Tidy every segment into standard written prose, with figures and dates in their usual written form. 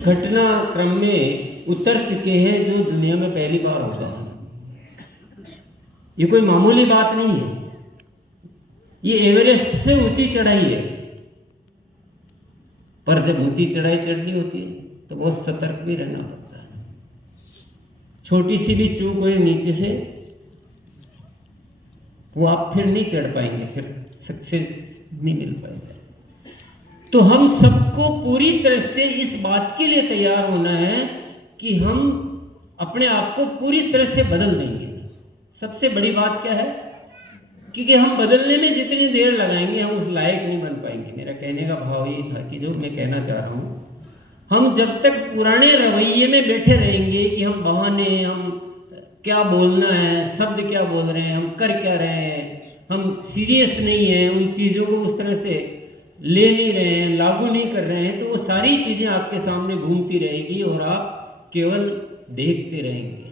घटनाक्रम में उतर चुके हैं जो दुनिया में पहली बार होगा। ये कोई मामूली बात नहीं है, ये एवरेस्ट से ऊंची चढ़ाई है। पर जब ऊंची चढ़ाई चढ़नी होती है तो बहुत सतर्क भी रहना पड़ता है। छोटी सी भी चूक हुई नीचे से वो आप फिर नहीं चढ़ पाएंगे, फिर सक्सेस नहीं मिल पाएगा। तो हम सबको पूरी तरह से इस बात के लिए तैयार होना है कि हम अपने आप को पूरी तरह से बदल देंगे। सबसे बड़ी बात क्या है, क्योंकि हम बदलने में जितनी देर लगाएंगे हम उस लायक नहीं बन पाएंगे। मेरा कहने का भाव ये था कि जो मैं कहना चाह रहा हूँ, हम जब तक पुराने रवैये में बैठे रहेंगे कि हम बहाने, हम क्या बोलना है, शब्द क्या बोल रहे हैं, हम कर क्या रहे हैं, हम सीरियस नहीं हैं, उन चीज़ों को उस तरह से ले नहीं रहे हैं, लागू नहीं कर रहे हैं, तो वो सारी चीज़ें आपके सामने घूमती रहेगी और आप केवल देखते रहेंगे।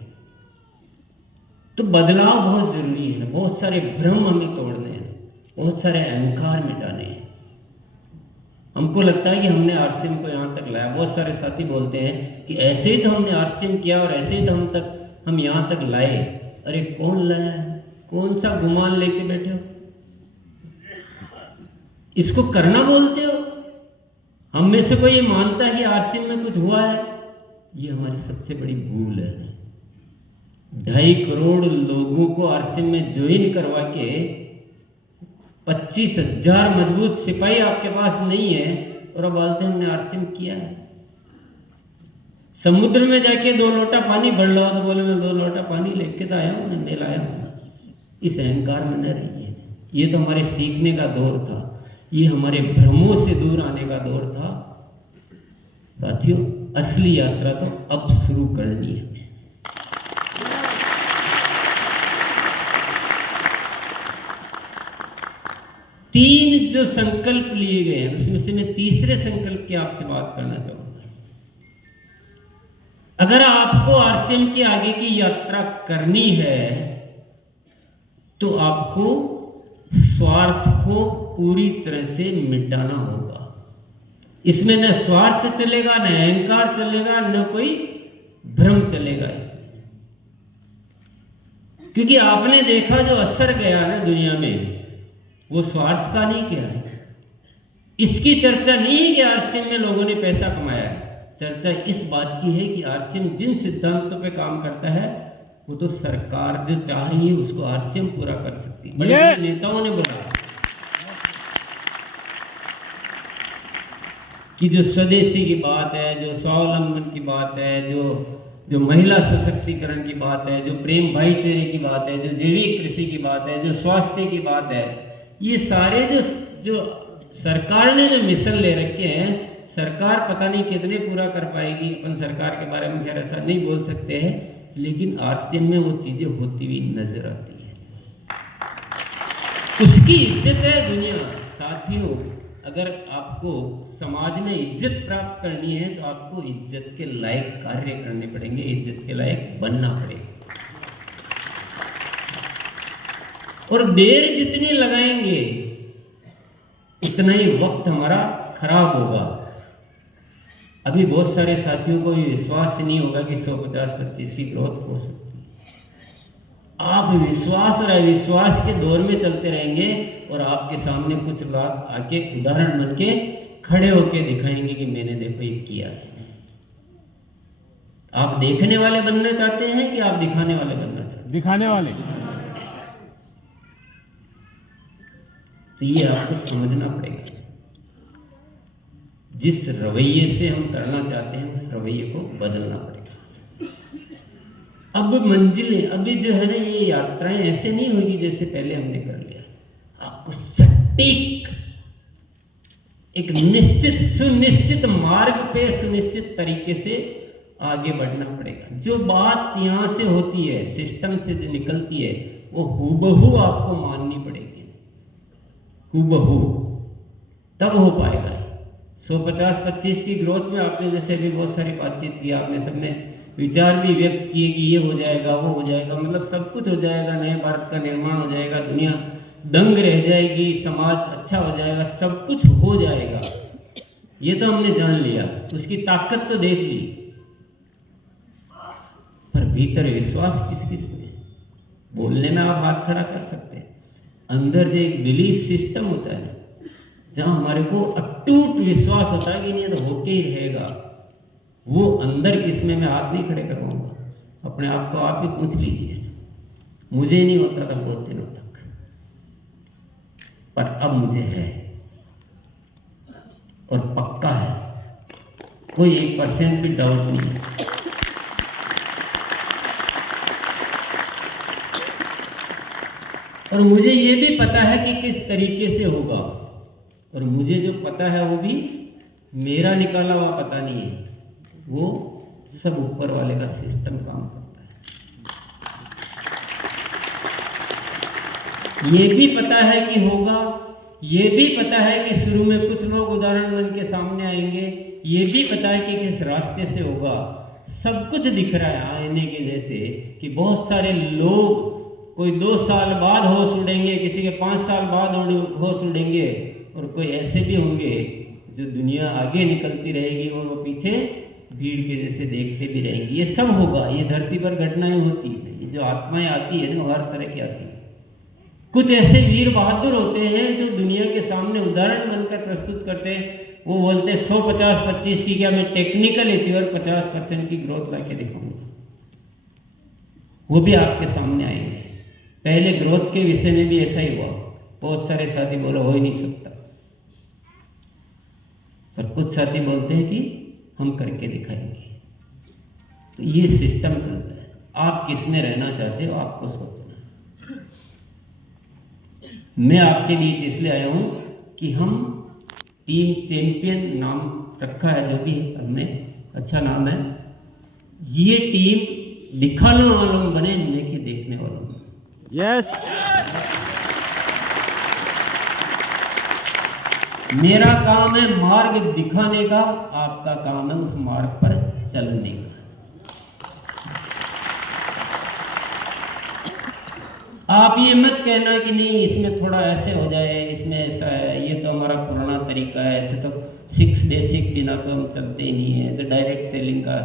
तो बदलाव बहुत जरूरी है। बहुत सारे भ्रम हमें तोड़ने हैं, बहुत सारे अहंकार मिटाने हैं। हमको लगता है कि हमने आरसीएम को यहाँ तक लाया। बहुत सारे साथी बोलते हैं कि ऐसे ही तो हमने आरसीएम किया और ऐसे ही तो हम यहाँ तक लाए। अरे कौन लाया है? कौन सा गुमान लेके बैठे हो? इसको करना बोलते हो? हम में से कोई ये मानता है कि आरसीएम में कुछ हुआ है? ये हमारी सबसे बड़ी भूल है। 2.5 करोड़ लोगों को आरसीएम में ज्वाइन करवा के 25,000 मजबूत सिपाही आपके पास नहीं है और अब बोलते हैं हमने आरसीएम किया है। समुद्र में जाके 2 लोटा पानी भर लो तो बोले मैं 2 लोटा पानी लेके तो आया हूँ, मैं लाया हूँ। इस अहंकार में न रहिए। ये तो हमारे सीखने का दौर था, ये हमारे भ्रमों से दूर आने का दौर था। साथियों, असली यात्रा तो अब शुरू करनी है। तीन जो संकल्प लिए गए हैं उसमें से मैं तीसरे संकल्प की आपसे बात करना चाहूंगा। अगर आपको आरसीएम की आगे की यात्रा करनी है तो आपको स्वार्थ को पूरी तरह से मिटाना होगा। इसमें न स्वार्थ चलेगा, न अहंकार चलेगा, न कोई भ्रम चलेगा इसमें। क्योंकि आपने देखा जो असर गया ना दुनिया में, वो स्वार्थ का नहीं किया है। इसकी चर्चा नहीं है कि आरसीएम में लोगों ने पैसा कमाया है। चर्चा इस बात की है कि आरसीएम जिन सिद्धांतों पे काम करता है वो तो सरकार जो चाह रही है उसको आरसीएम पूरा कर सकती है। बड़े नेताओं ने बोला कि जो स्वदेशी की बात है, जो स्वावलंबन की बात है, जो महिला सशक्तिकरण की बात है, जो प्रेम भाईचारे की बात है, जो जैविक कृषि की बात है, जो स्वास्थ्य की बात है, ये सारे जो सरकार ने जो मिशन ले रखे हैं, सरकार पता नहीं कितने पूरा कर पाएगी। अपन सरकार के बारे में खैर ऐसा नहीं बोल सकते हैं, लेकिन आरसीएम में वो चीजें होती हुई नजर आती है। उसकी इज्जत है दुनिया। साथियों, अगर आपको समाज में इज्जत प्राप्त करनी है तो आपको इज्जत के लायक कार्य करने पड़ेंगे, इज्जत के लायक बनना पड़ेगा। और देर जितनी लगाएंगे उतना ही वक्त हमारा खराब होगा। अभी बहुत सारे साथियों को ये विश्वास नहीं होगा कि 150-25 की ग्रोथ हो सकती है। आप विश्वास और अविश्वास के दौर में चलते रहेंगे और आपके सामने कुछ लोग आके उदाहरण बन के खड़े होके दिखाएंगे कि मैंने देखो ये किया है। आप देखने वाले बनना चाहते हैं कि आप दिखाने वाले बनना चाहते हैं? दिखाने वाले। तो ये आपको समझना पड़ेगा। जिस रवैये से हम करना चाहते हैं उस रवैये को बदलना पड़ेगा। अब मंजिलें, अभी जो है ना, ये यात्राएं ऐसे नहीं होगी जैसे पहले हमने कर लिया। आपको सटीक एक निश्चित सुनिश्चित मार्ग पे सुनिश्चित तरीके से आगे बढ़ना पड़ेगा। जो बात यहाँ से होती है, सिस्टम से जो निकलती है, वो हूबहू आपको माननी पड़ेगी, हूबहू, तब हो पाएगा। 150-25 की ग्रोथ में आपने जैसे अभी बहुत सारी बातचीत की, आपने सबने विचार भी व्यक्त किए कि ये हो जाएगा, वो हो जाएगा, मतलब सब कुछ हो जाएगा, नए भारत का निर्माण हो जाएगा, दुनिया दंग रह जाएगी, समाज अच्छा हो जाएगा, सब कुछ हो जाएगा। ये तो हमने जान लिया, उसकी ताकत तो देख ली, पर भीतर विश्वास किस किस में? बोलने में आप हाथ खड़ा कर सकते हैं, अंदर जो एक बिलीफ सिस्टम होता है जहां हमारे को अटूट विश्वास होता है कि नहीं तो होके ही रहेगा, वो अंदर किसमें मैं हाथ नहीं खड़े करवाऊंगा। अपने आप को आप ही पूछ लीजिए, मुझे नहीं होता था बहुत दिनों तक, पर अब मुझे है और पक्का है, कोई 1% भी डाउट नहीं है। और मुझे ये भी पता है कि किस तरीके से होगा, और मुझे जो पता है वो भी मेरा निकाला हुआ पता नहीं है, वो सब ऊपर वाले का सिस्टम काम करता है। ये भी पता है कि होगा, ये भी पता है कि शुरू में कुछ लोग उदाहरण बन के सामने आएंगे, ये भी पता है कि किस रास्ते से होगा। सब कुछ दिख रहा है आईने के जैसे कि बहुत सारे लोग कोई 2 साल बाद होश उड़ेंगे, किसी के 5 साल बाद होश उड़ेंगे, और कोई ऐसे भी होंगे जो दुनिया आगे निकलती रहेगी और वो पीछे भीड़ के जैसे देखते भी रहेंगे। ये सब होगा, ये धरती पर घटनाएं होती है, ये जो आत्माएं आती है ना वो हर तरह की आती है। कुछ ऐसे वीर बहादुर होते हैं जो दुनिया के सामने उदाहरण बनकर प्रस्तुत करते हैं, वो बोलते हैं 100-50-25 की क्या, मैं टेक्निकल अचीवर 50% की ग्रोथ ला के दिखाऊंगा। वो भी आपके सामने आएंगे। पहले ग्रोथ के विषय में भी ऐसा ही हुआ, बहुत सारे साथी बोले हो ही नहीं सकता, पर कुछ साथी बोलते हैं कि हम करके दिखाएंगे। तो ये सिस्टम चलता है। आप किस में रहना चाहते हो आपको सोचना है। मैं आपके बीच इसलिए आया हूं कि हम टीम चैंपियन नाम रखा है, जो भी हमने अच्छा नाम है, ये टीम दिखाने वालों बने, न कि देखने वालों। यस, मेरा काम है मार्ग दिखाने का, आपका काम है उस मार्ग पर चलने का। आप ये मत कहना कि नहीं इसमें थोड़ा ऐसे हो जाए, इसमें ऐसा है, ये तो हमारा पुराना तरीका है, ऐसे तो 6 बेसिक बिना तो हम चलते ही नहीं है, तो डायरेक्ट सेलिंग का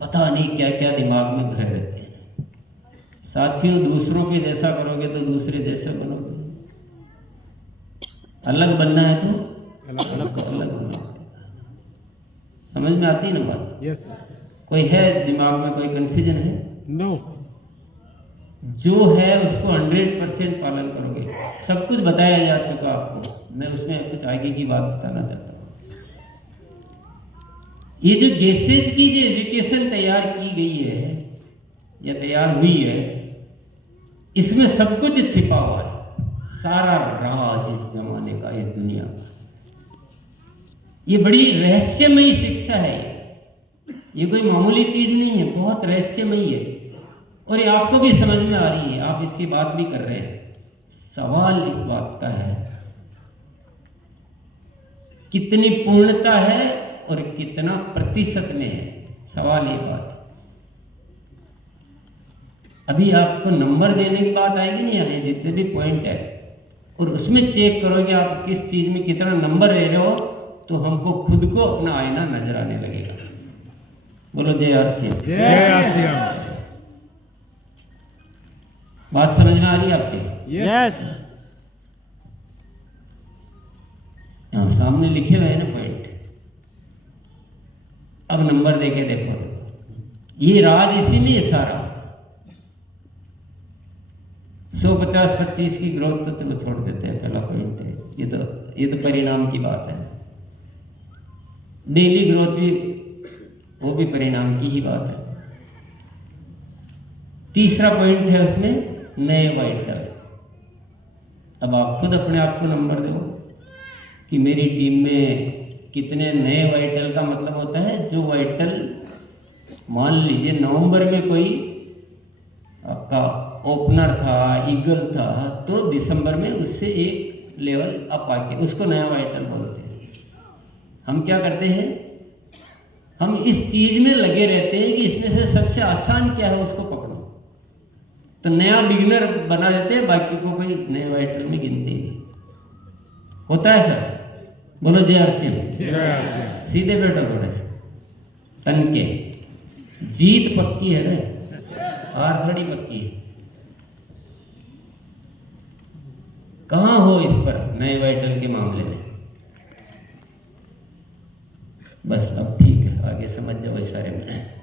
पता नहीं क्या क्या दिमाग में भरे रहते हैं। साथियों, दूसरों के जैसा करोगे तो दूसरे जैसे बनोगे, अलग बनना है तो अलग होना पड़ेगा। समझ में आती है ना बात? यस। कोई है दिमाग में कोई कंफ्यूजन है? नो। जो है उसको 100% पालन करोगे। सब कुछ बताया जा चुका आपको, मैं उसमें कुछ आगे की बात बताना चाहता हूँ। ये जो गैसेज की जो एजुकेशन तैयार की गई है या तैयार हुई है, इसमें सब कुछ छिपा हुआ है, सारा राज इस जमाने का, इस दुनिया का। ये बड़ी रहस्यमयी शिक्षा है, ये कोई मामूली चीज नहीं है, बहुत रहस्यमयी है, और ये आपको भी समझ में आ रही है, आप इसकी बात भी कर रहे हैं। सवाल इस बात का है कितनी पूर्णता है और कितना प्रतिशत में है, सवाल ये बात है। अभी आपको नंबर देने की बात आएगी नहीं, आने जितने भी पॉइंट है, और उसमें चेक करोगे आप किस चीज में कितना नंबर ले रहे हो, तो हमको खुद को अपना आईना नजर आने लगेगा। बोलो जय आरसीएम। जय आरसीएम। बात समझ में आ रही है आपके? यस। यहाँ सामने लिखे हुए हैं ना पॉइंट, अब नंबर देके देखो, ये राज इसी में है सारा। 100-50-25 की ग्रोथ तो चलो छोड़ देते हैं, पहला पॉइंट है, ये तो परिणाम की बात है। डेली ग्रोथ भी, वो भी परिणाम की ही बात है। तीसरा पॉइंट है उसमें नए वाइटल। अब आप खुद अपने आप को नंबर दो कि मेरी टीम में कितने नए वाइटल का मतलब होता है, जो वाइटल मान लीजिए नवंबर में कोई आपका ओपनर था, ईगल था, तो दिसंबर में उससे एक लेवल अप आके उसको नया वाइटल बोलते हैं। हम क्या करते हैं, हम इस चीज में लगे रहते हैं कि इसमें से सबसे आसान क्या है उसको पकड़ो, तो नया बिगिनर बना देते हैं, बाकी को कोई नए वाइटल में गिनते ही नहीं। होता है सर? बोलो जय हर सिंह। जय सिंह। सीधे बैठो थोड़े से तन के। जीत पक्की है रे, हार थोड़ी पक्की है। कहां हो इस पर नए वाइटल के मामले में? बस अब ठीक है, आगे समझ जाओ इशारे में।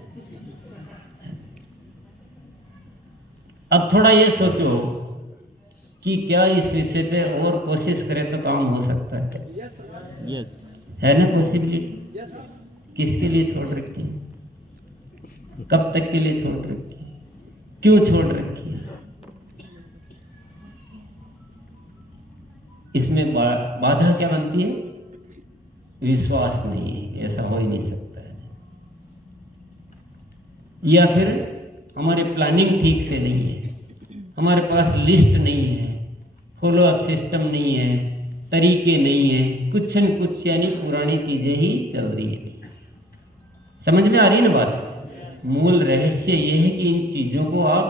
अब थोड़ा ये सोचो कि क्या इस विषय पे और कोशिश करें तो काम हो सकता है? यस। है ना पॉसिबिलिटी? किसके लिए छोड़ रखी है? कब तक के लिए छोड़ रखी है? क्यों छोड़ रखी है? इसमें बाधा क्या बनती है? विश्वास नहीं है, ऐसा हो ही नहीं सकता है। या फिर हमारी प्लानिंग ठीक से नहीं है, हमारे पास लिस्ट नहीं है, फॉलो अप सिस्टम नहीं है, तरीके नहीं है, कुछ न कुछ यानी पुरानी चीजें ही चल रही है। समझ में आ रही है ना बात? मूल रहस्य ये है कि इन चीजों को आप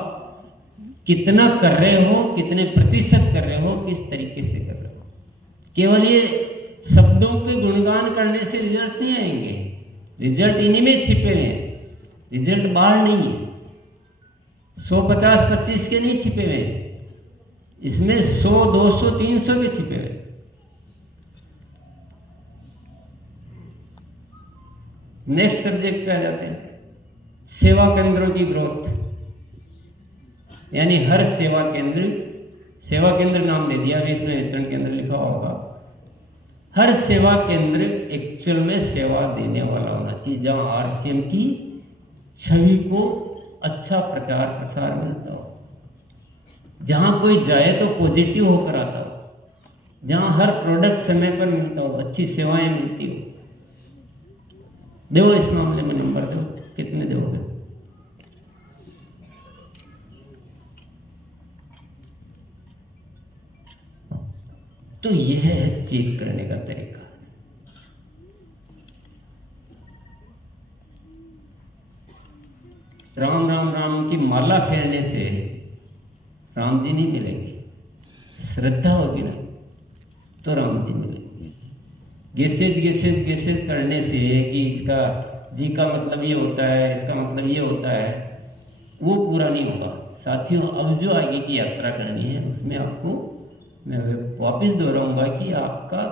कितना कर रहे हो, कितने प्रतिशत कर रहे हो, किस तरीके से कर रहे हो। केवल ये शब्दों के गुणगान करने से रिजल्ट नहीं आएंगे। रिजल्ट इन्हीं में छिपे हुए हैं, रिजल्ट बाहर नहीं है। 100, 50, 25 के नहीं छिपे हुए, इसमें 100, 200, 300 के छिपे हुए। नेक्स्ट सब्जेक्ट पे आ जाते हैं, सेवा केंद्रों की ग्रोथ। यानी हर सेवा केंद्र नाम दे दिया, इसमें वितरण केंद्र लिखा होगा। हर सेवा केंद्र एक्चुअल में सेवा देने वाला होना चाहिए, जहां आरसीएम की छवि को अच्छा प्रचार प्रसार मिलता हो, जहां कोई जाए तो पॉजिटिव होकर आता हो, जहां हर प्रोडक्ट समय पर मिलता हो, अच्छी सेवाएं मिलती हो। दो इस मामले में नंबर दो, कितने दोगे? तो यह है चेक करने का तरीका। राम राम राम की माला फेरने से राम जी नहीं मिलेंगे, श्रद्धा होगी ना तो राम जी मिलेंगे। गेसेज करने से कि इसका जी का मतलब ये होता है, इसका मतलब ये होता है, वो पूरा नहीं होगा साथियों। अब जो आगे की यात्रा करनी है उसमें आपको मैं वापस दोहराऊंगा कि आपका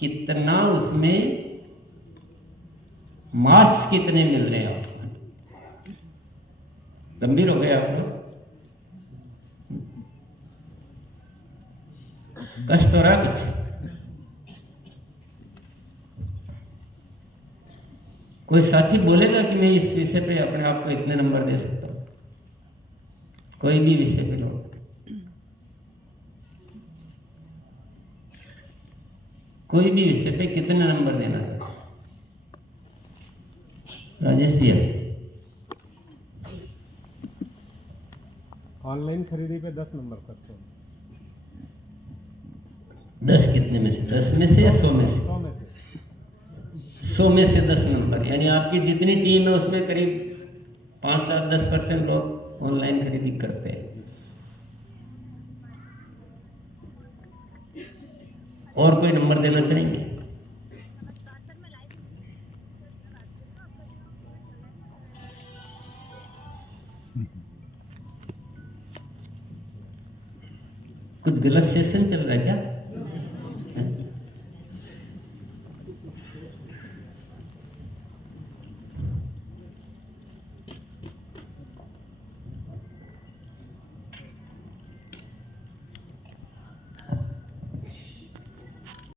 कितना उसमें मार्क्स कितने मिल रहे हैं आपको। गंभीर हो गए आप लोग? कष्ट हो रहा कुछ? कोई साथी बोलेगा कि मैं इस विषय पे अपने आप को इतने नंबर दे सकता हूं? कोई भी विषय पे लो, कोई भी विषय पे कितने नंबर देना चाहते? राजेश भैया, ऑनलाइन खरीदी पे 10 नंबर करते हैं। 10 कितने में से? 10 में से या 100 में से? 100 में से। 100 में से 10 नंबर, यानी आपकी जितनी टीम है उसमें करीब 5-10% लोग ऑनलाइन खरीदी करते हैं। और कोई नंबर देना चाहेंगे? कुछ गलत सेशन चल रहा है क्या?